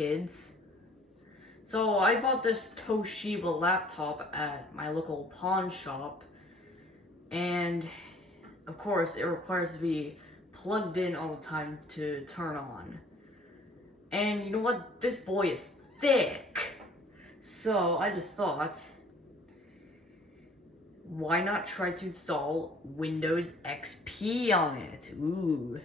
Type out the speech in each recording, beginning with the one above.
kids. So I bought this Toshiba laptop at my local pawn shop, and of course it requires to be plugged in all the time to turn on. And you know what? This boy is thick. So I just thought, why not try to install Windows XP on it? Ooh.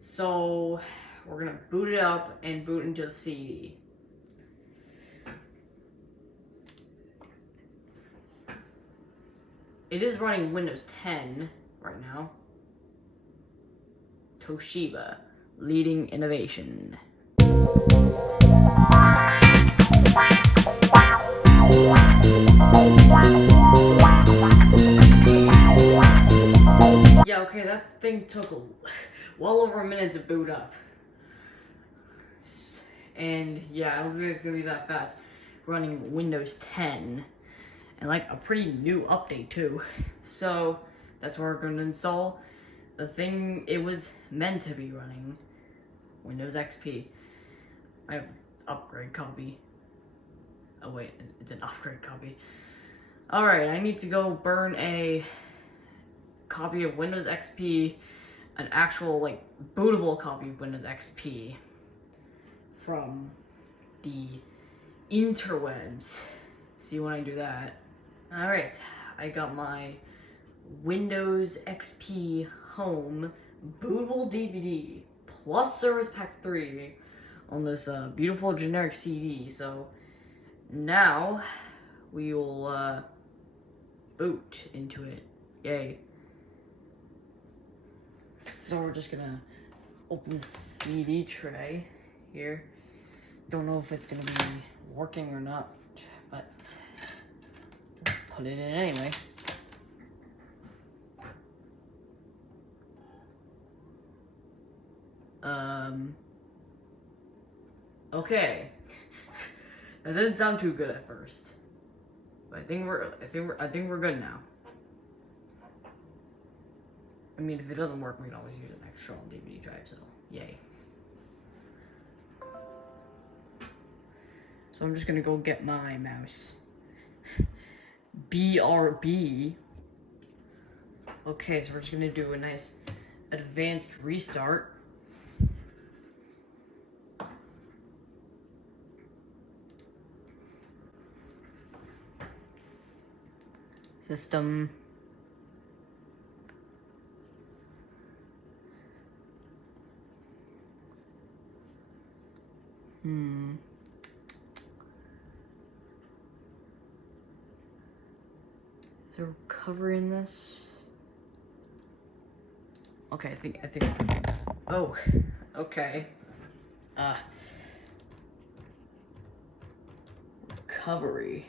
So we're gonna boot it up and boot into the CD. It is running Windows 10 right now. Toshiba, leading innovation. Yeah, okay, that thing took well over a minute to boot up. And yeah, I don't think it's gonna be that fast. Running Windows 10. And like a pretty new update too. So that's what we're gonna install. The thing it was meant to be running, Windows XP. I have this upgrade copy. Oh wait, it's an upgrade copy. Alright, I need to go burn a copy of Windows XP, an actual like bootable copy of Windows XP from the interwebs. See when I do that. Alright, I got my Windows XP Home bootable DVD plus Service Pack 3 on this beautiful generic CD. So now we will boot into it. Yay. So we're just gonna open the CD tray here. Don't know if it's gonna be working or not, but put it in anyway. Okay. That didn't sound too good at first, but I think we're good now. I mean, if it doesn't work, we can always use an external DVD drive. So, yay. So I'm just gonna go get my mouse. BRB. Okay, so we're just gonna do a nice advanced restart. System. Is there recovery in this? Okay, I think. Oh, okay. Recovery.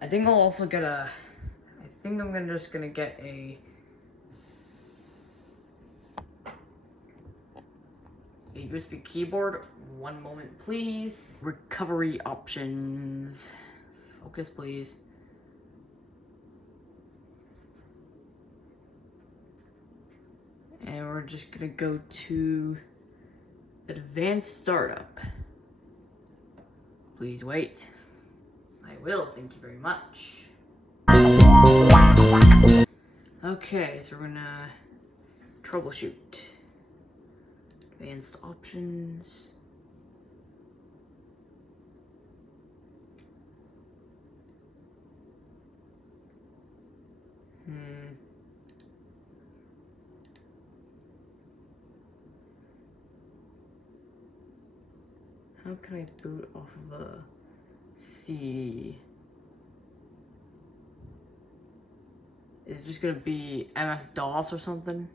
I think I'll also get a. I think I'm just gonna get a USB keyboard. One moment, please. Recovery options. Focus, please. And we're just gonna go to advanced startup. Please wait. I will, thank you very much. Okay, so we're gonna troubleshoot. Advanced options. How can I boot off of a CD? Is it just gonna be MS-DOS or something?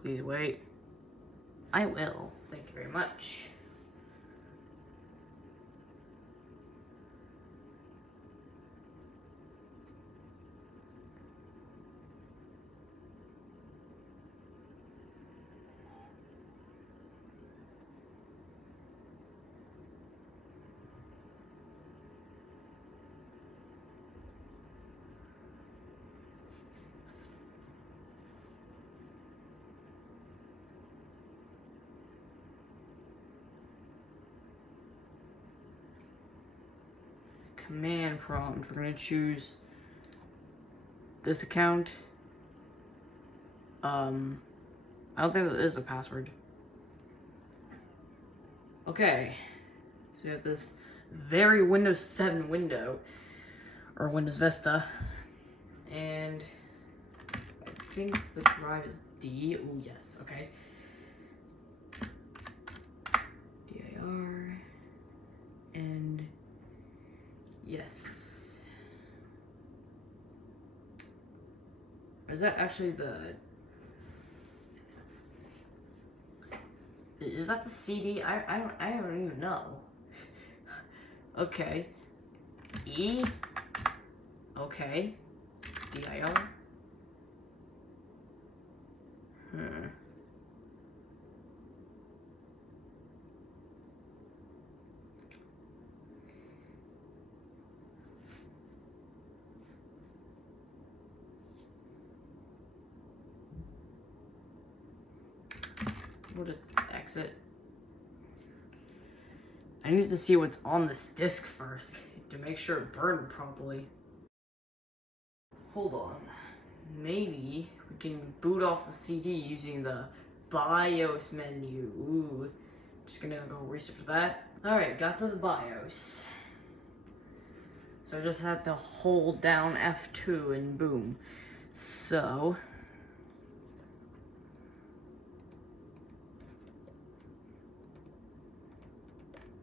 Please wait. I will. Thank you very much. command prompt. We're gonna choose this account. I don't think there is a password. Okay, so we have this very Windows 7 window, or Windows Vista, and I think the drive is D. Oh yes, okay. DIR, and yes. Is that actually the... Is that the CD? I don't even know. Okay. E. Okay. DIR. We'll just exit. I need to see what's on this disk first to make sure it burned properly. Hold on. Maybe we can boot off the CD using the BIOS menu. Ooh. Just gonna go research that. Alright, got to the BIOS. So I just had to hold down F2 and boom. So...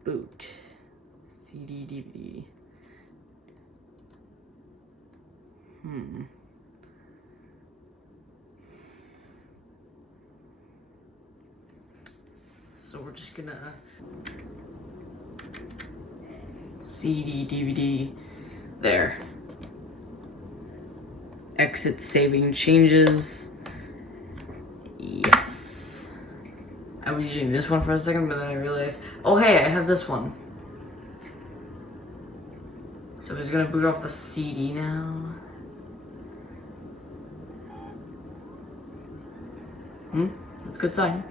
boot. CD, DVD. So we're just gonna... CD, DVD. There. Exit saving changes. Yes. I was using this one for a second, but then I realized, oh hey, I have this one. So he's gonna boot off the CD now. That's a good sign.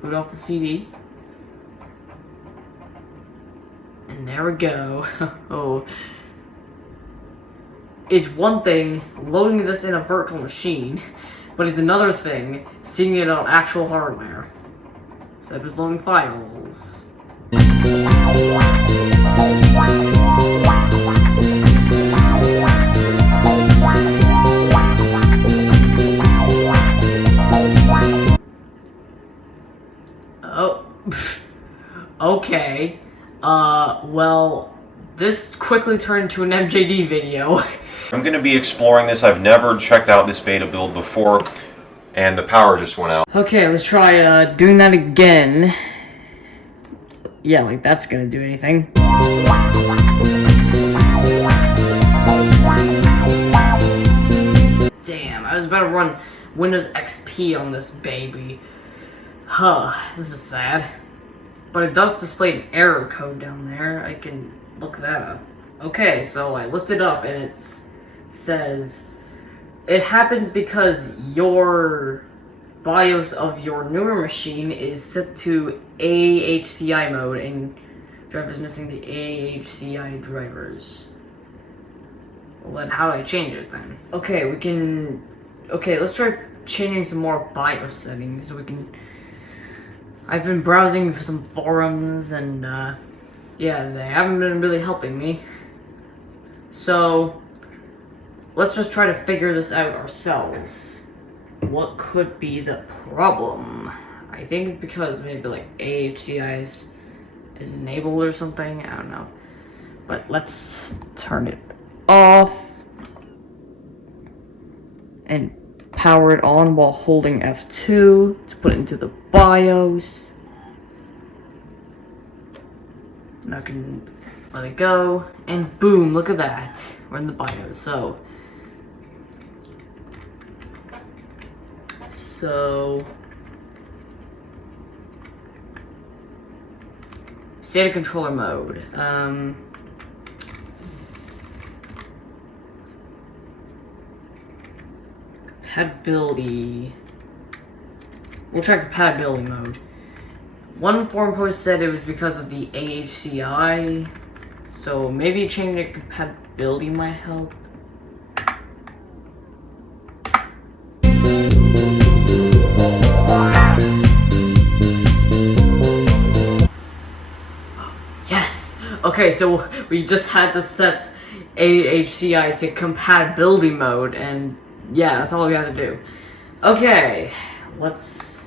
Boot off the CD. And there we go. Oh. It's one thing loading this in a virtual machine, but it's another thing seeing it on actual hardware. So it was loading files. Oh, okay. Well, this quickly turned to an MJD video. I'm going to be exploring this. I've never checked out this beta build before, and the power just went out. Okay, let's try doing that again. Yeah, like that's gonna do anything. Damn, I was about to run Windows XP on this baby. Huh, this is sad. But it does display an error code down there. I can look that up. Okay, so I looked it up and it says it happens because your BIOS of your newer machine is set to AHCI mode and drivers missing the AHCI drivers. Well then how do I change it then? Okay, let's try changing some more BIOS settings so we can... I've been browsing for some forums and yeah, they haven't been really helping me. So let's just try to figure this out ourselves. What could be the problem? I think it's because maybe like AHCI is enabled or something. I don't know. But let's turn it off and power it on while holding F2 to put it into the BIOS. Now I can let it go, and boom, look at that. We're in the BIOS. So SATA controller mode. Compatibility. We'll try compatibility mode. One forum post said it was because of the AHCI So maybe changing compatibility might help. Yes! Okay, so we just had to set AHCI to compatibility mode, and yeah, that's all we had to do. Okay, let's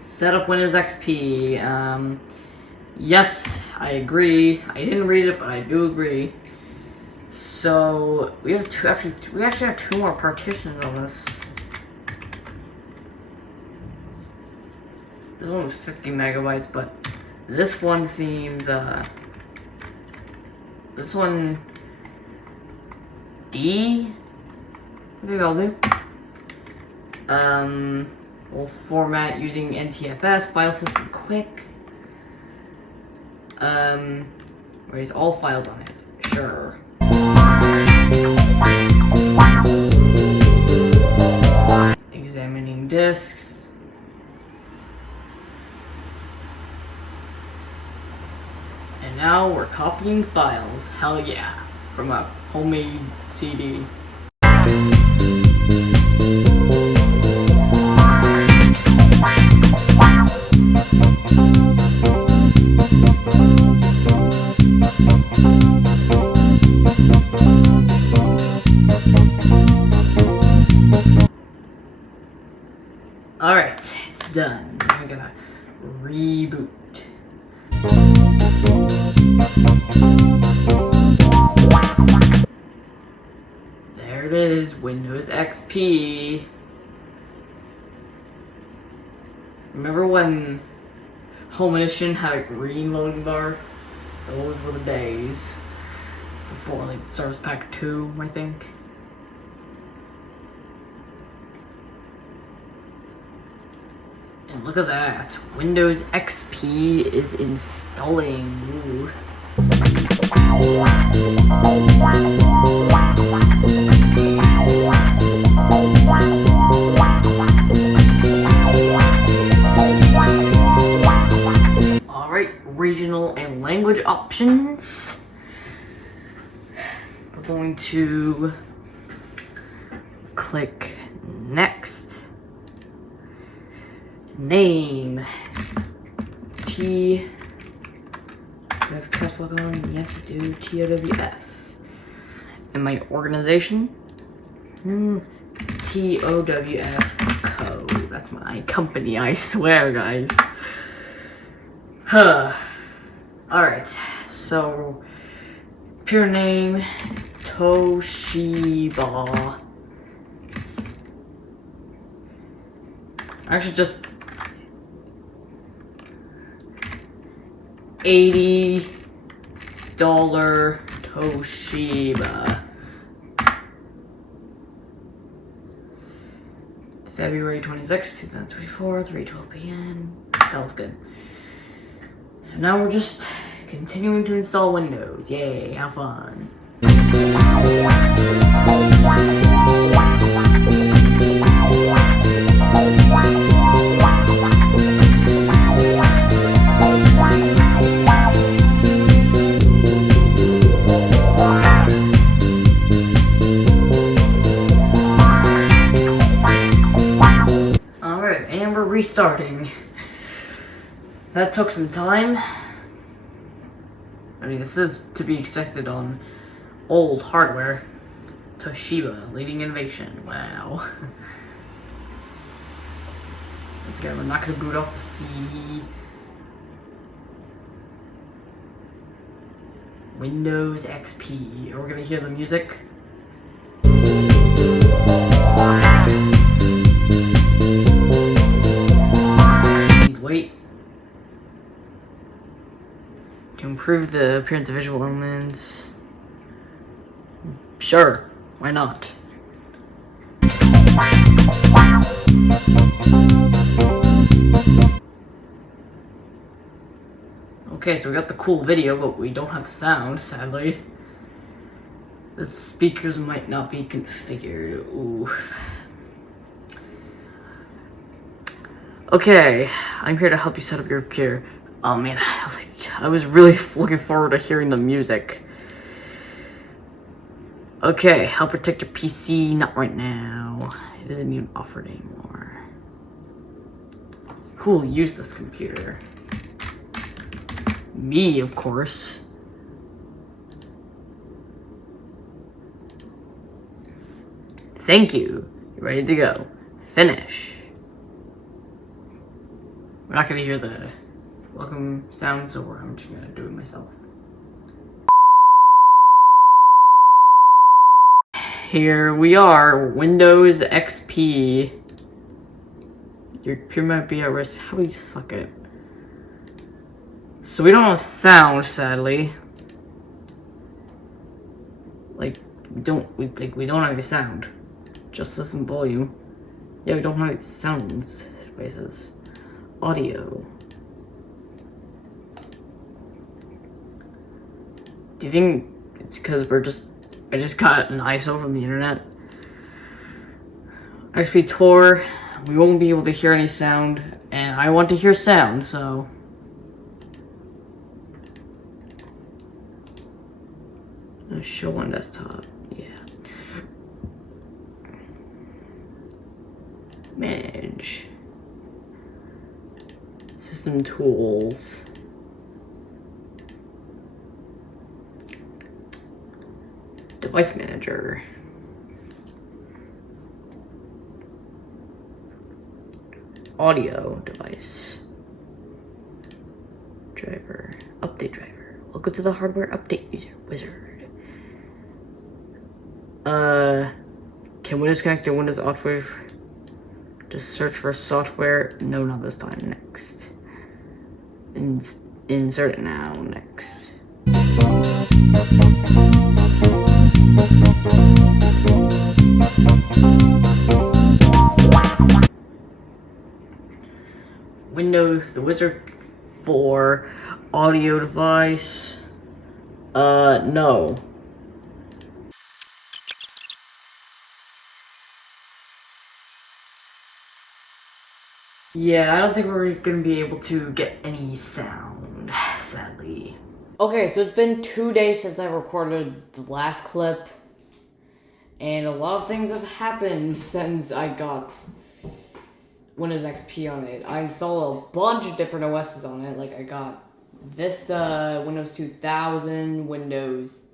set up Windows XP. Yes, I agree. I didn't read it, but I do agree. So we have we actually have 2 more partitions on this. This one's 50 megabytes, but this one seems this one D. I think I'll do. We'll format using NTFS file system quick. Erase all files on it. Sure. Examining disks. And now we're copying files. Hell yeah. From a homemade CD. Alright, it's done. We're gonna reboot. There it is, Windows XP. Remember when Home Edition had a green loading bar? Those were the days. Before like Service Pack 2, I think. And look at that, Windows XP is installing. Ooh. Alright, regional and language options. We're going to click next. Name. T. Do I have caps lock on? Yes, I do. TOWF. And my organization? TOWF Co. That's my company, I swear, guys. Huh. Alright, so pure name Toshiba. Actually, just $80 Toshiba. February 26, 2024, 3:12 p.m. That was good. So now we're just continuing to install Windows. Yay, have fun. Alright, and we're restarting. That took some time. I mean, this is to be expected on old hardware. Toshiba, leading innovation. Wow. Once again, we're not going to boot off the CD. Windows XP. Are we going to hear the music? Please wait. To improve the appearance of visual elements. Sure, why not? Okay, so we got the cool video, but we don't have sound, sadly. The speakers might not be configured. Ooh. Okay, I'm here to help you set up your computer. Oh man, I was really looking forward to hearing the music. Okay, help protect your PC. Not right now. It isn't even offered anymore. Who will use this computer? Me, of course. Thank you. You're ready to go. Finish. We're not gonna hear the welcome sound, so I'm just gonna do it myself. Here we are, Windows XP. Your computer might be at risk. How do you suck it? So we don't have sound, sadly. Like we don't have any sound. Just listen volume. Yeah, we don't have any sound spaces. Audio. Do you think it's because I just got an ISO from the internet? XP Tour, we won't be able to hear any sound, and I want to hear sound, so. Show on desktop, yeah. Manage. System tools. Device manager. Audio device. Driver. Update driver. Welcome to the hardware update wizard. Can Windows connect to Windows software? Just search for software. No, not this time. Next. Insert it now. Next. Windows, the wizard for audio device. No. Yeah, I don't think we're gonna be able to get any sound, sadly. Okay, so it's been 2 days since I recorded the last clip, and a lot of things have happened since I got Windows XP on it. I installed a bunch of different OSs on it, like I got Vista, Windows 2000, Windows.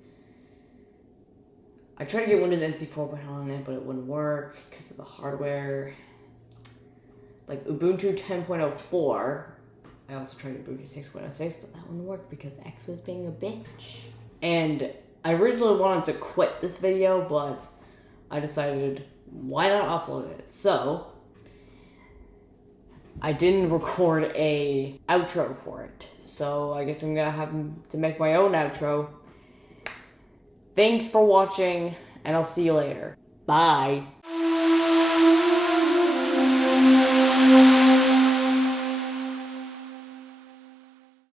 I tried to get Windows NT 4.0 on it, but it wouldn't work because of the hardware. Like Ubuntu 10.04. I also tried Ubuntu 6.06, but that wouldn't work because X was being a bitch. And I originally wanted to quit this video, but I decided, why not upload it? So, I didn't record a outro for it. So, I guess I'm gonna have to make my own outro. Thanks for watching, and I'll see you later. Bye.